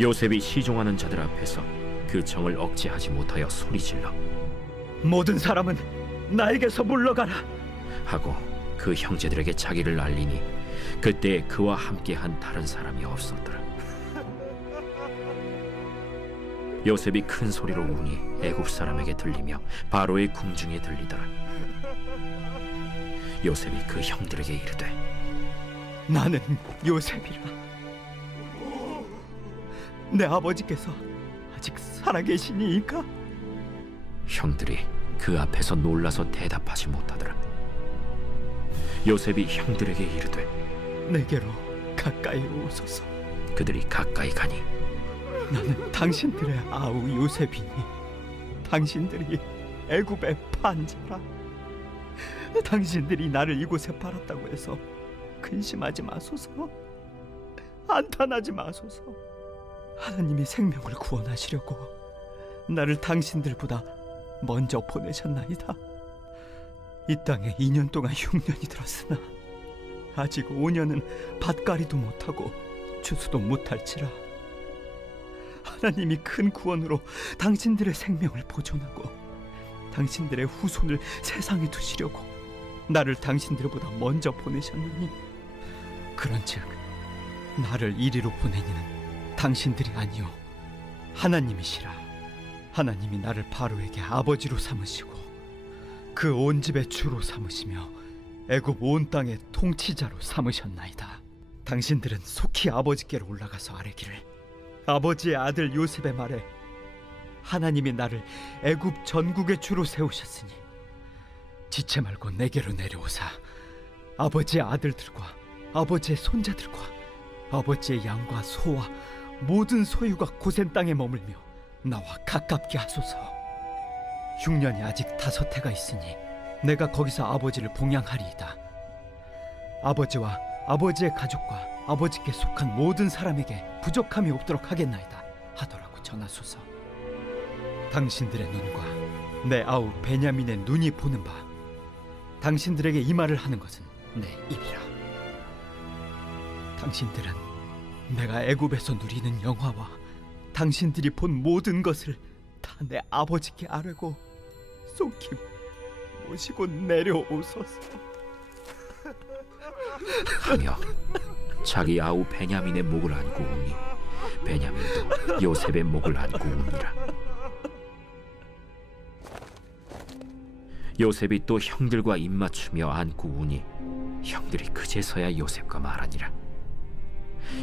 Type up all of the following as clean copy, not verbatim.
요셉이 시종하는 자들 앞에서 그 정을 억제하지 못하여 소리질러 모든 사람은 나에게서 물러가라. 하고 그 형제들에게 자기를 알리니 그때 그와 함께한 다른 사람이 없었더라. 요셉이 큰 소리로 우니 애굽 사람에게 들리며 바로의 궁중에 들리더라. 요셉이 그 형들에게 이르되 나는 요셉이라. 내 아버지께서 아직 살아계시니이까? 형들이 그 앞에서 놀라서 대답하지 못하더라. 요셉이 형들에게 이르되 내게로 가까이 오소서. 그들이 가까이 가니 나는 당신들의 아우 요셉이니 당신들이 애굽의 판자라. 당신들이 나를 이곳에 팔았다고 해서 근심하지 마소서. 안탄하지 마소서. 하나님이 생명을 구원하시려고 나를 당신들보다 먼저 보내셨나이다. 이 땅에 2년 동안 흉년이 들었으나 아직 5년은 밭갈이도 못하고 추수도 못할지라. 하나님이 큰 구원으로 당신들의 생명을 보존하고 당신들의 후손을 세상에 두시려고 나를 당신들보다 먼저 보내셨느니, 그런즉 나를 이리로 보낸 이는 당신들이 아니요 하나님이시라. 하나님이 나를 바로에게 아버지로 삼으시고 그 온 집의 주로 삼으시며 애굽 온 땅의 통치자로 삼으셨나이다. 당신들은 속히 아버지께로 올라가서 아뢰기를, 아버지의 아들 요셉의 말에 하나님이 나를 애굽 전국의 주로 세우셨으니 지체 말고 내게로 내려오사 아버지의 아들들과 아버지의 손자들과 아버지의 양과 소와 모든 소유가 고센 땅에 머물며 나와 가깝게 하소서. 흉년이 아직 5해가 있으니 내가 거기서 아버지를 봉양하리이다. 아버지와 아버지의 가족과 아버지께 속한 모든 사람에게 부족함이 없도록 하겠나이다 하더라고 전하소서. 당신들의 눈과 내 아우 베냐민의 눈이 보는 바 당신들에게 이 말을 하는 것은 내 입이라. 당신들은 내가 애굽에서 누리는 영화와 당신들이 본 모든 것을 다 내 아버지께 아뢰고 속히 모시고 내려오소서 하며 자기 아우 베냐민의 목을 안고 우니 베냐민도 요셉의 목을 안고 우니라. 요셉이 또 형들과 입맞추며 안고 우니 형들이 그제서야 요셉과 말하니라.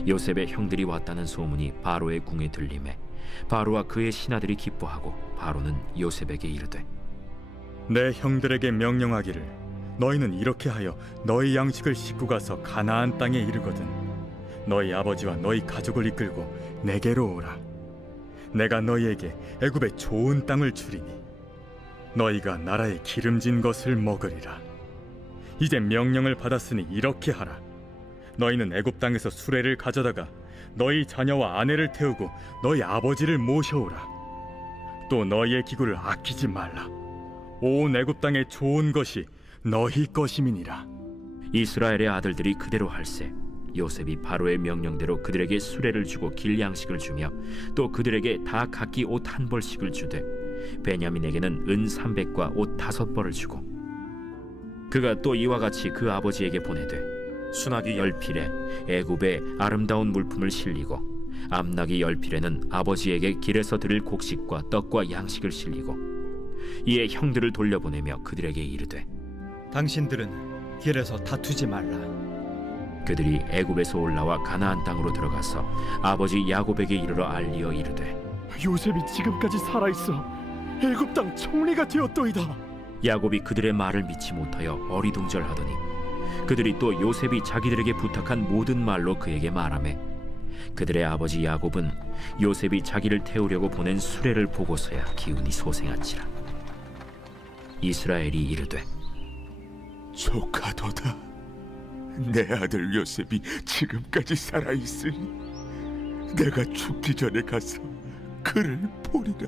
요셉의 형들이 왔다는 소문이 바로의 궁에 들리매 바로와 그의 신하들이 기뻐하고 바로는 요셉에게 이르되, 내 형들에게 명령하기를 너희는 이렇게 하여 너희 양식을 싣고 가서 가나안 땅에 이르거든 너희 아버지와 너희 가족을 이끌고 내게로 오라. 내가 너희에게 애굽의 좋은 땅을 주리니 너희가 나라의 기름진 것을 먹으리라. 이제 명령을 받았으니 이렇게 하라. 너희는 애굽 땅에서 수레를 가져다가 너희 자녀와 아내를 태우고 너희 아버지를 모셔오라. 또 너희의 기구를 아끼지 말라. 온 애굽 땅의 좋은 것이 너희 것임이니라. 이스라엘의 아들들이 그대로 할세 요셉이 바로의 명령대로 그들에게 수레를 주고 길 양식을 주며 또 그들에게 다 각기 옷 1벌씩을 주되 베냐민에게는 은 300과 옷 5벌을 주고 그가 또 이와 같이 그 아버지에게 보내되 수나기 10필에 애굽의 아름다운 물품을 실리고 암나기 10필에는 아버지에게 길에서 드릴 곡식과 떡과 양식을 실리고 이에 형들을 돌려보내며 그들에게 이르되, 당신들은 길에서 다투지 말라. 그들이 애굽에서 올라와 가나안 땅으로 들어가서 아버지 야곱에게 이르러 알리어 이르되, 요셉이 지금까지 살아있어 애굽 땅 총리가 되었도이다. 야곱이 그들의 말을 믿지 못하여 어리둥절하더니 그들이 또 요셉이 자기들에게 부탁한 모든 말로 그에게 말하매 그들의 아버지 야곱은 요셉이 자기를 태우려고 보낸 수레를 보고서야 기운이 솟행한지라. 이스라엘이 이르되, 조카도다. 내 아들 요셉이 지금까지 살아있으니 내가 죽기 전에 가서 그를 보리라.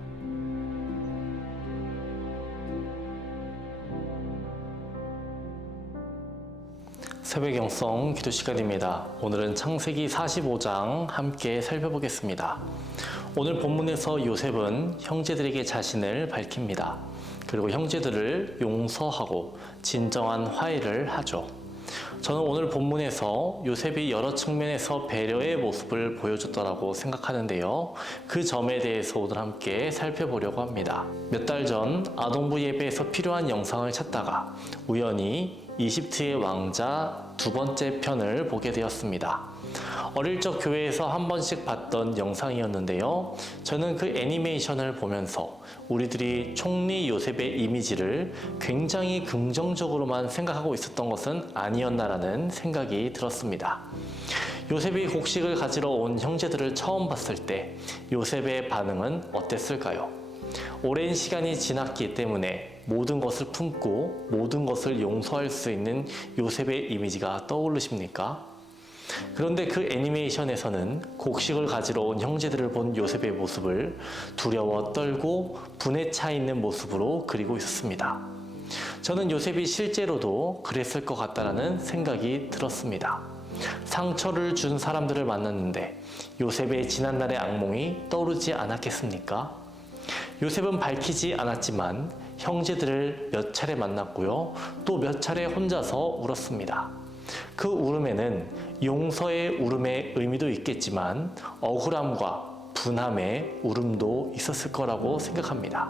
새벽 영성 기도 시간입니다. 오늘은 창세기 45장 함께 살펴보겠습니다. 오늘 본문에서 요셉은 형제들에게 자신을 밝힙니다. 그리고 형제들을 용서하고 진정한 화해를 하죠. 저는 오늘 본문에서 요셉이 여러 측면에서 배려의 모습을 보여줬다고 생각하는데요. 그 점에 대해서 오늘 함께 살펴보려고 합니다. 몇 달 전 아동부 예배에서 필요한 영상을 찾다가 우연히 이집트의 왕자 2번째 편을 보게 되었습니다. 어릴 적 교회에서 한 번씩 봤던 영상이었는데요. 저는 그 애니메이션을 보면서 우리들이 총리 요셉의 이미지를 굉장히 긍정적으로만 생각하고 있었던 것은 아니었나라는 생각이 들었습니다. 요셉이 곡식을 가지러 온 형제들을 처음 봤을 때 요셉의 반응은 어땠을까요? 오랜 시간이 지났기 때문에 모든 것을 품고 모든 것을 용서할 수 있는 요셉의 이미지가 떠오르십니까? 그런데 그 애니메이션에서는 곡식을 가지러 온 형제들을 본 요셉의 모습을 두려워 떨고 분에 차 있는 모습으로 그리고 있었습니다. 저는 요셉이 실제로도 그랬을 것 같다는 생각이 들었습니다. 상처를 준 사람들을 만났는데 요셉의 지난날의 악몽이 떠오르지 않았겠습니까? 요셉은 밝히지 않았지만 형제들을 몇 차례 만났고요. 또 몇 차례 혼자서 울었습니다. 그 울음에는 용서의 울음의 의미도 있겠지만 억울함과 분함의 울음도 있었을 거라고 생각합니다.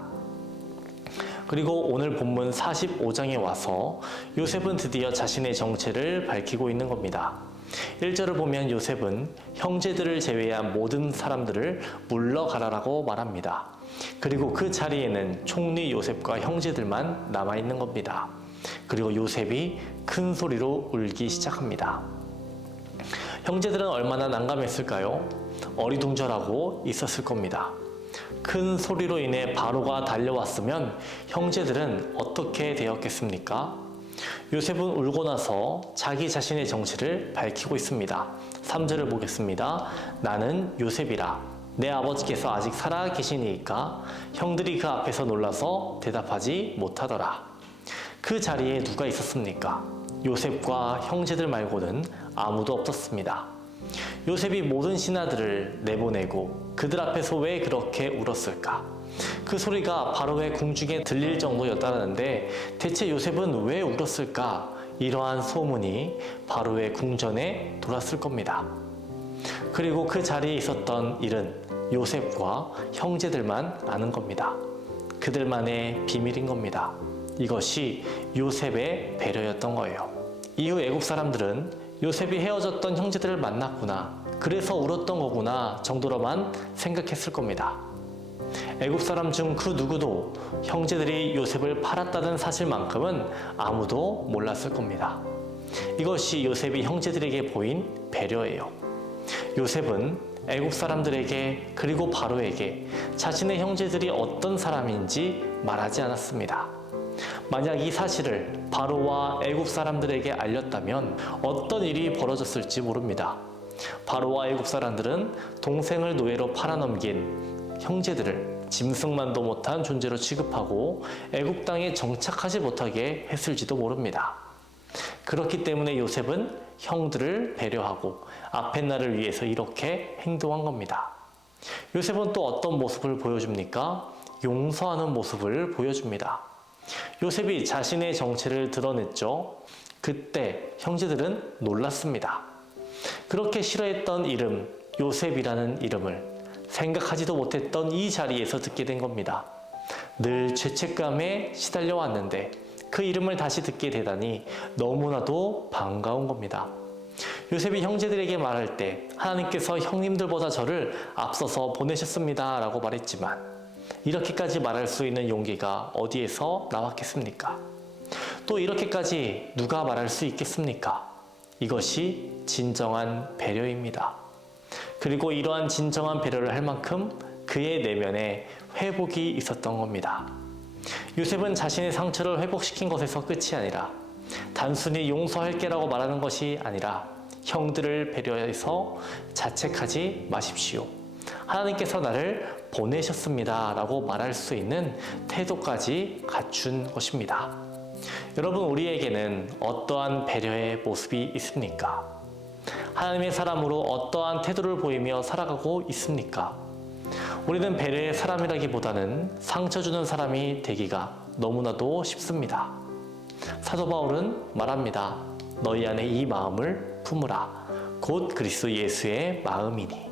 그리고 오늘 본문 45장에 와서 요셉은 드디어 자신의 정체를 밝히고 있는 겁니다. 1절을 보면 요셉은 형제들을 제외한 모든 사람들을 물러가라라고 말합니다. 그리고 그 자리에는 총리 요셉과 형제들만 남아있는 겁니다. 그리고 요셉이 큰 소리로 울기 시작합니다. 형제들은 얼마나 난감했을까요? 어리둥절하고 있었을 겁니다. 큰 소리로 인해 바로가 달려왔으면 형제들은 어떻게 되었겠습니까? 요셉은 울고 나서 자기 자신의 정체를 밝히고 있습니다. 3절을 보겠습니다. 나는 요셉이라. 내 아버지께서 아직 살아 계시니까 형들이 그 앞에서 놀라서 대답하지 못하더라. 그 자리에 누가 있었습니까? 요셉과 형제들 말고는 아무도 없었습니다. 요셉이 모든 신하들을 내보내고 그들 앞에서 왜 그렇게 울었을까? 그 소리가 바로의 궁중에 들릴 정도였다는데 대체 요셉은 왜 울었을까? 이러한 소문이 바로의 궁전에 돌았을 겁니다. 그리고 그 자리에 있었던 일은 요셉과 형제들만 아는 겁니다. 그들만의 비밀인 겁니다. 이것이 요셉의 배려였던 거예요. 이후 애국 사람들은 요셉이 헤어졌던 형제들을 만났구나, 그래서 울었던 거구나 정도로만 생각했을 겁니다. 애국 사람 중 그 누구도 형제들이 요셉을 팔았다는 사실만큼은 아무도 몰랐을 겁니다. 이것이 요셉이 형제들에게 보인 배려예요. 요셉은 애국 사람들에게 그리고 바로에게 자신의 형제들이 어떤 사람인지 말하지 않았습니다. 만약 이 사실을 바로와 애국 사람들에게 알렸다면 어떤 일이 벌어졌을지 모릅니다. 바로와 애국 사람들은 동생을 노예로 팔아넘긴 형제들을 짐승만도 못한 존재로 취급하고 애국 땅에 정착하지 못하게 했을지도 모릅니다. 그렇기 때문에 요셉은 형들을 배려하고 아펜나를 위해서 이렇게 행동한 겁니다. 요셉은 또 어떤 모습을 보여줍니까? 용서하는 모습을 보여줍니다. 요셉이 자신의 정체를 드러냈죠. 그때 형제들은 놀랐습니다. 그렇게 싫어했던 이름, 요셉이라는 이름을 생각하지도 못했던 이 자리에서 듣게 된 겁니다. 늘 죄책감에 시달려 왔는데 그 이름을 다시 듣게 되다니 너무나도 반가운 겁니다. 요셉이 형제들에게 말할 때 하나님께서 형님들보다 저를 앞서서 보내셨습니다 라고 말했지만 이렇게까지 말할 수 있는 용기가 어디에서 나왔겠습니까? 또 이렇게까지 누가 말할 수 있겠습니까? 이것이 진정한 배려입니다. 그리고 이러한 진정한 배려를 할 만큼 그의 내면에 회복이 있었던 겁니다. 요셉은 자신의 상처를 회복시킨 것에서 끝이 아니라 단순히 용서할게라고 말하는 것이 아니라 형들을 배려해서 자책하지 마십시오. 하나님께서 나를 보내셨습니다 라고 말할 수 있는 태도까지 갖춘 것입니다. 여러분, 우리에게는 어떠한 배려의 모습이 있습니까? 하나님의 사람으로 어떠한 태도를 보이며 살아가고 있습니까? 우리는 배려의 사람이라기보다는 상처 주는 사람이 되기가 너무나도 쉽습니다. 사도 바울은 말합니다. 너희 안에 이 마음을 품으라. 곧 그리스도 예수의 마음이니.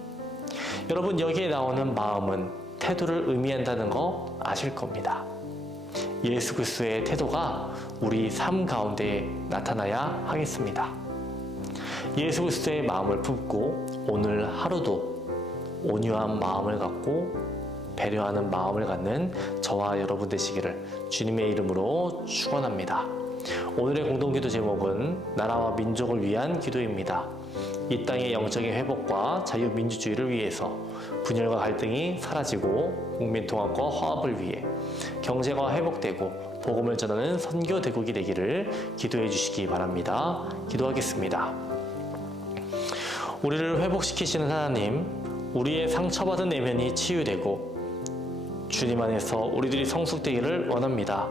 여러분, 여기에 나오는 마음은 태도를 의미한다는 거 아실 겁니다. 예수 그리스도의 태도가 우리 삶 가운데 나타나야 하겠습니다. 예수 그리스도의 마음을 품고 오늘 하루도 온유한 마음을 갖고 배려하는 마음을 갖는 저와 여러분 되시기를 주님의 이름으로 축원합니다. 오늘의 공동기도 제목은 나라와 민족을 위한 기도입니다. 이 땅의 영적인 회복과 자유민주주의를 위해서 분열과 갈등이 사라지고 국민통합과 화합을 위해 경제가 회복되고 복음을 전하는 선교 대국이 되기를 기도해 주시기 바랍니다. 기도하겠습니다. 우리를 회복시키시는 하나님, 우리의 상처받은 내면이 치유되고 주님 안에서 우리들이 성숙되기를 원합니다.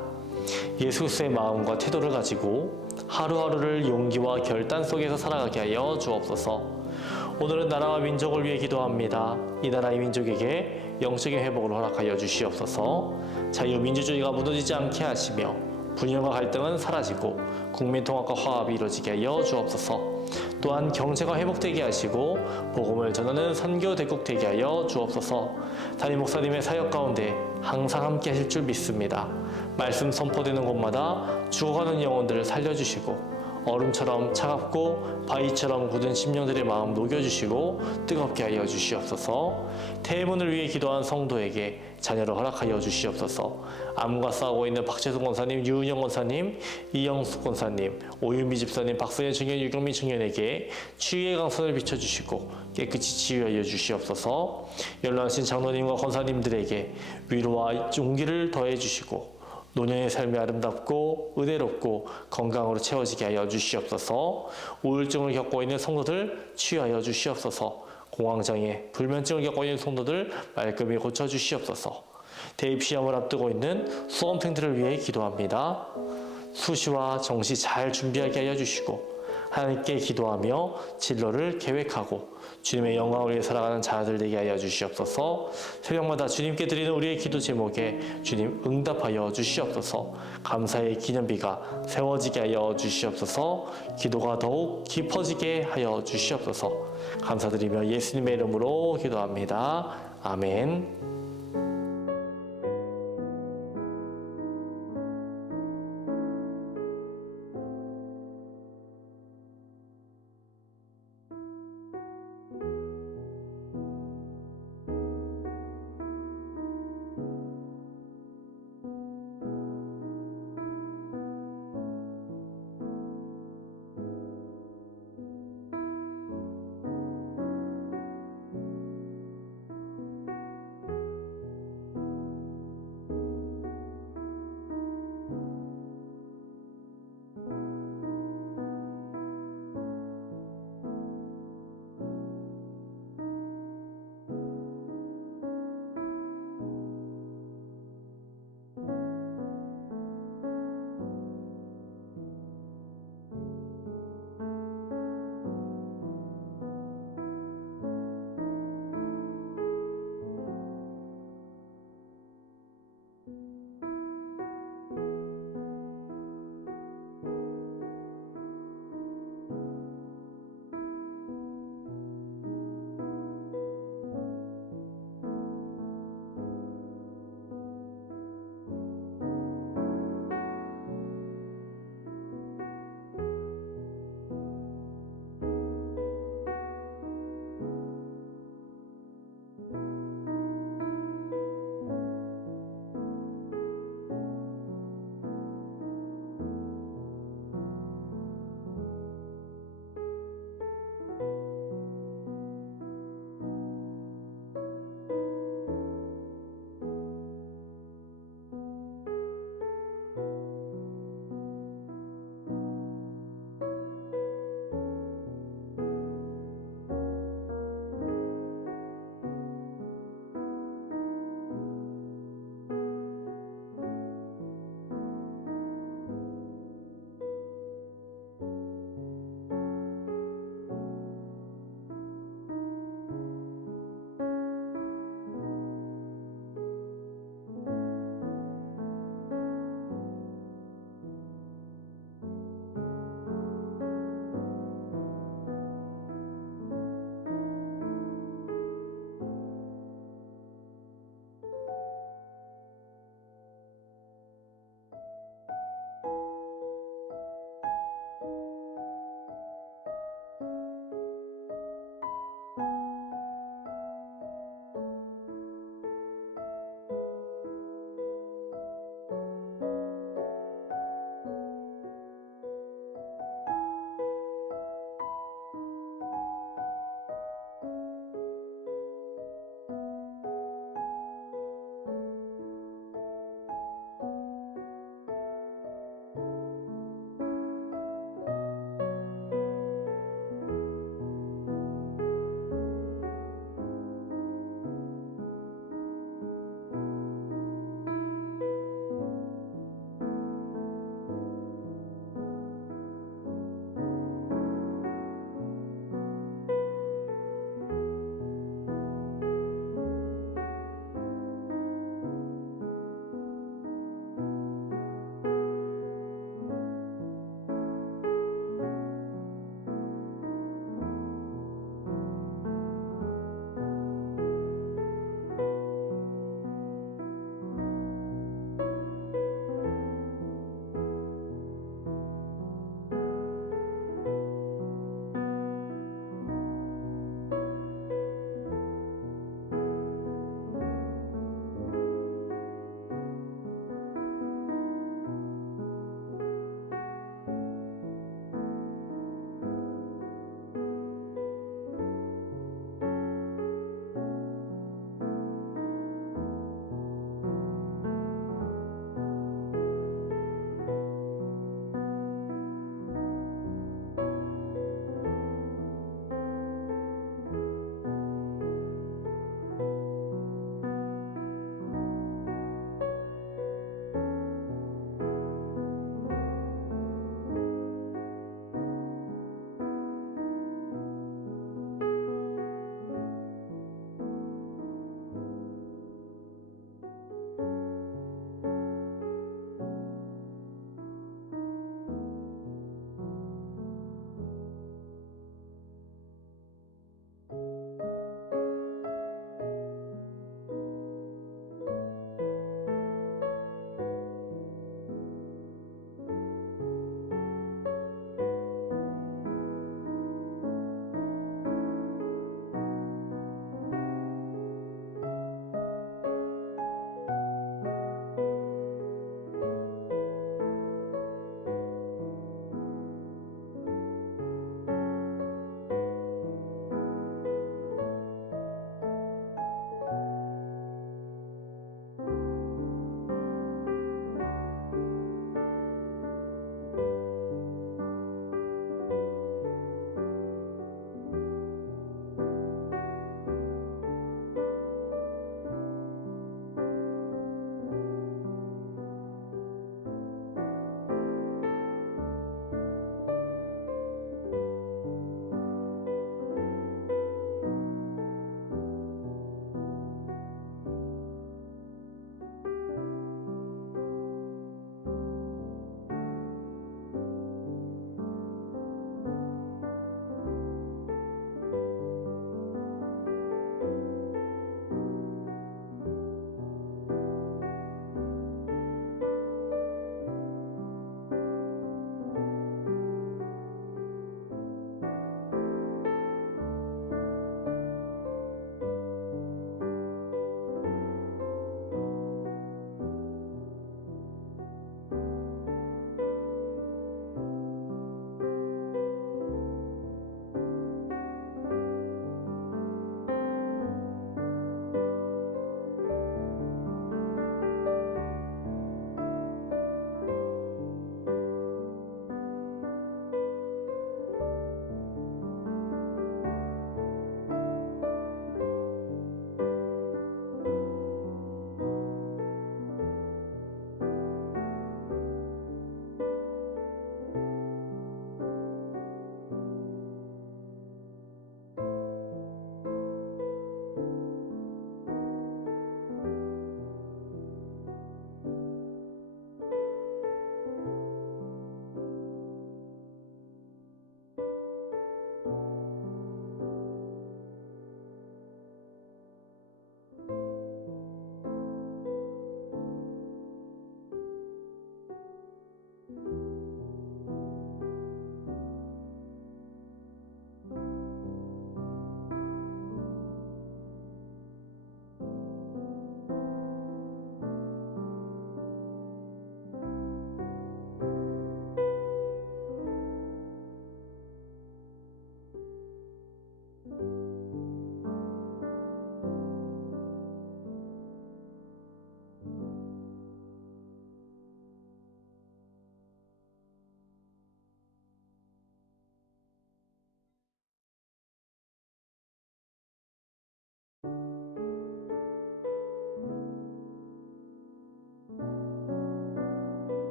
예수 그리스도의 마음과 태도를 가지고 하루하루를 용기와 결단 속에서 살아가게 하여 주옵소서. 오늘은 나라와 민족을 위해 기도합니다. 이 나라의 민족에게 영적인 회복을 허락하여 주시옵소서. 자유민주주의가 무너지지 않게 하시며 분열과 갈등은 사라지고 국민통합과 화합이 이루어지게 하여 주옵소서. 또한 경제가 회복되게 하시고 복음을 전하는 선교 대국 되게 하여 주옵소서. 담임 목사님의 사역 가운데 항상 함께 하실 줄 믿습니다. 말씀 선포되는 곳마다 죽어가는 영혼들을 살려주시고 얼음처럼 차갑고 바위처럼 굳은 심령들의 마음 녹여주시고 뜨겁게 하여 주시옵소서. 태문을 위해 기도한 성도에게 자녀를 허락하여 주시옵소서. 암과 싸우고 있는 박재성 권사님, 유은영 권사님, 이영숙 권사님, 오윤미 집사님, 박선현 청년, 유경민 청년에게 치유의 강선을 비춰주시고 깨끗이 치유하여 주시옵소서. 연로하신 장로님과 권사님들에게 위로와 용기를 더해 주시고 노년의 삶이 아름답고 은혜롭고 건강으로 채워지게 하여 주시옵소서. 우울증을 겪고 있는 성도들 치유하여 주시옵소서. 공황장애, 불면증을 겪고 있는 성도들 말끔히 고쳐주시옵소서. 대입시험을 앞두고 있는 수험생들을 위해 기도합니다. 수시와 정시 잘 준비하게 하여 주시고 하나님께 기도하며 진로를 계획하고 주님의 영광을 위해 살아가는 자들 되게 하여 주시옵소서. 새벽마다 주님께 드리는 우리의 기도 제목에 주님 응답하여 주시옵소서. 감사의 기념비가 세워지게 하여 주시옵소서. 기도가 더욱 깊어지게 하여 주시옵소서. 감사드리며 예수님의 이름으로 기도합니다. 아멘.